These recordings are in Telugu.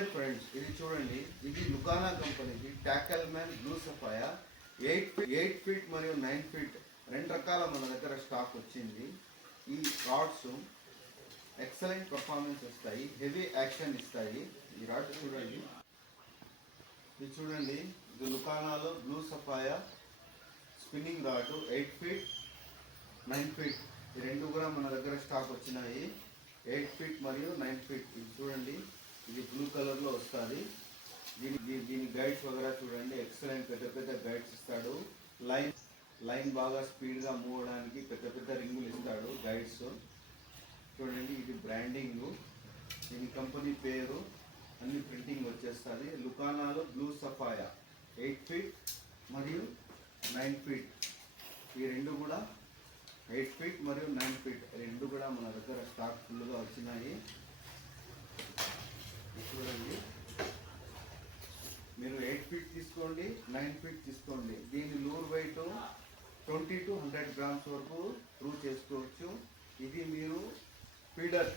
డియర్ ఫ్రెండ్స్, ఇది చూడండి, ఇది లుకానా కంపెనీది టాకల్ మ్యాన్ బ్లూ సఫాయా 8 ఫీట్ మరియు 9 ఫీట్ రెండు రకాల మన దగ్గర స్టాక్ వచ్చింది. ఈ రాడ్స్ ఎక్సలెంట్ పర్ఫార్మెన్స్ వస్తాయి, హెవీ యాక్షన్ ఇస్తాయి. ఈ రాడ్ చూడండి, ఇది చూడండి, ఇది లుకానాలో blue sapphire spinning rod 8 feet 9 feet ఈ రెండు కూడా మన దగ్గర స్టాక్ వచ్చినాయి. 8 ఫీట్ మరియు 9 ఫీట్. ఇది చూడండి, ఇది బ్లూ కలర్లో వస్తుంది. దీని గైడ్స్ వగేరా చూడండి, ఎక్సలెంట్ పెద్ద పెద్ద గైడ్స్ ఇస్తాడు. లైన్ బాగా స్పీడ్గా మూవ్ అవడానికి పెద్ద పెద్ద రింగులు ఇస్తాడు గైడ్స్. చూడండి, ఇది బ్రాండింగ్, దీని కంపెనీ పేరు అన్ని ప్రింటింగ్ వచ్చేస్తుంది. లుకానాలో బ్లూ సఫాయా 8 ఫీట్ మరియు 9 ఫీట్ ఈ రెండు కూడా 8 ఫీట్ మరియు 9 ఫీట్ రెండు కూడా మన దగ్గర స్టాక్ ఫుల్గా వచ్చినాయి. చూడండి, మీరు 8 ఫీట్ తీసుకోండి, 9 ఫీట్ తీసుకోండి. దీని లూర్ వెయిట్ 20 to 100 గ్రామ్స్ వరకు ప్రూవ్ చేసుకోవచ్చు. ఇది మీరు ఫీడర్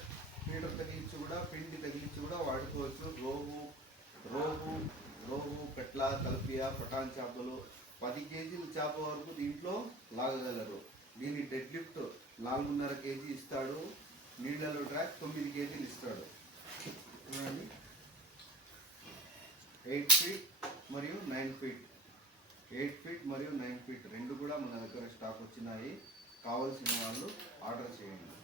తగిలించి కూడా, పిండి తగిలించి కూడా వాడుకోవచ్చు. రోహు పెట్ల, తలపియా, పటాన్ చేపలు 10 కేజీల చేప వరకు దీంట్లో లాగగలరు. దీని డెడ్ లిఫ్ట్ 4.5 కేజీ ఇస్తాడు. నీళ్ళలో ట్రాక్ 9 కేజీలు ఇస్తాడు. చూడండి, 8 ఫీట్ మరియు 9 ఫీట్ 8 ఫీట్ మరియు 9 ఫీట్ రెండు కూడా మన దగ్గర స్టాక్ వచ్చినాయి. కావాల్సిన వాళ్ళు ఆర్డర్ చేయండి.